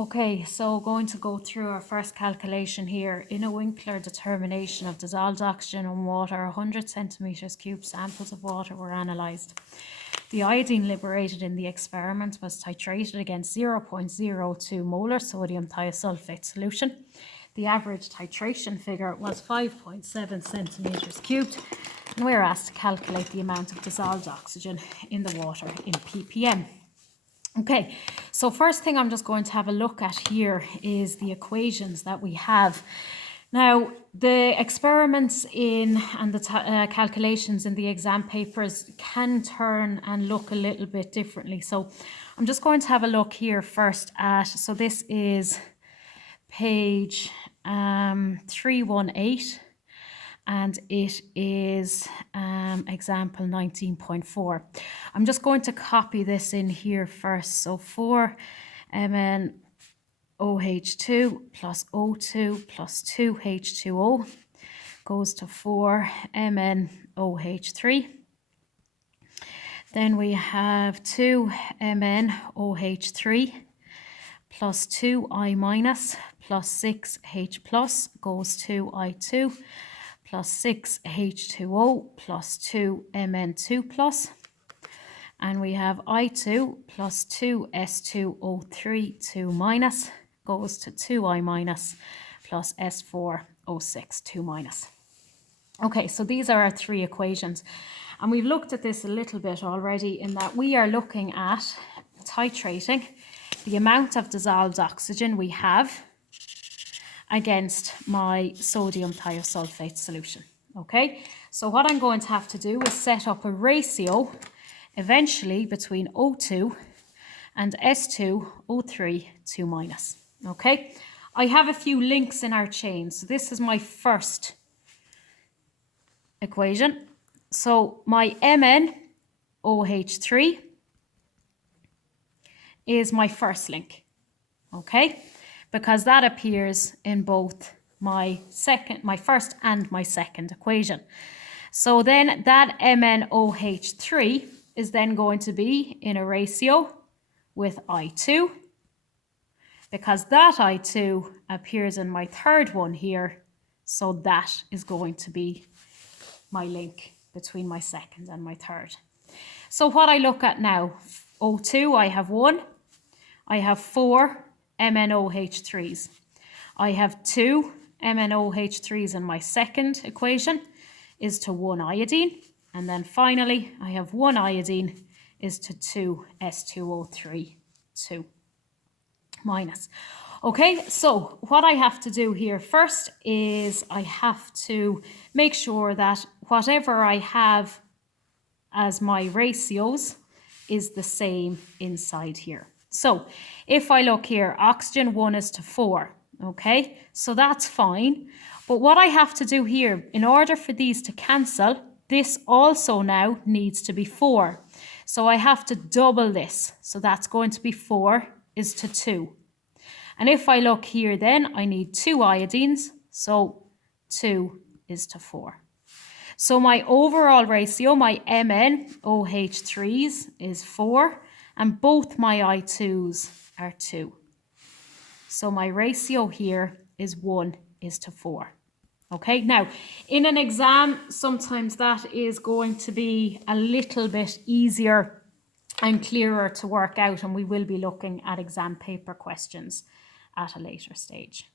Okay, so going to go through our first calculation here. In a Winkler determination of dissolved oxygen and water, 100 centimetres cubed samples of water were analysed. The iodine liberated in the experiment was titrated against 0.02 molar sodium thiosulfate solution. The average titration figure was 5.7 centimetres cubed, and we are asked to calculate the amount of dissolved oxygen in the water in ppm. Okay, so first thing I'm just going to have a look at here is the equations that we have. Now, the experiments and the calculations in the exam papers can turn and look a little bit differently. So I'm just going to have a look here first at, so this is page 318. And it is example 19.4. I'm just going to copy this in here first. So 4 MnOH2 plus O2 plus 2 H2O goes to 4 MnOH3. Then we have 2 MnOH3 plus 2 I minus plus 6 H plus goes to I2 plus 6 H2O plus 2 Mn2 plus. And we have I2 plus 2 S2O3 2 minus goes to 2I minus plus S4O6 2 minus. Okay, so these are our three equations. And we've looked at this a little bit already in that we are looking at titrating the amount of dissolved oxygen we have against my sodium thiosulfate solution. Okay, so what I'm going to have to do is set up a ratio eventually between O2 and S2O3 2 minus. Okay, I have a few links in our chain. So this is my first equation. So my MnOH3 is my first link. Okay, because that appears in both my first and my second equation. So then that MnOH3 is then going to be in a ratio with I2, because that I2 appears in my third one here. So that is going to be my link between my second and my third. So what I look at now, O2, I have 1, I have 4 MnOH3s. I have 2 MnOH3s in my second equation is to 1 iodine. And then finally, I have 1 iodine is to 2 S2O3 2 minus. Okay, so what I have to do here first is I have to make sure that whatever I have as my ratios is the same inside here. So if I look here, oxygen 1 is to 4, okay? So that's fine. But what I have to do here, in order for these to cancel, this also now needs to be 4. So I have to double this. So that's going to be 4 is to 2. And if I look here then, I need 2 iodines. So 2 is to 4. So my overall ratio, my MnOH3s is 4. And both my I2s are 2. So my ratio here is 1 is to 4. Okay, now in an exam, sometimes that is going to be a little bit easier and clearer to work out, and we will be looking at exam paper questions at a later stage.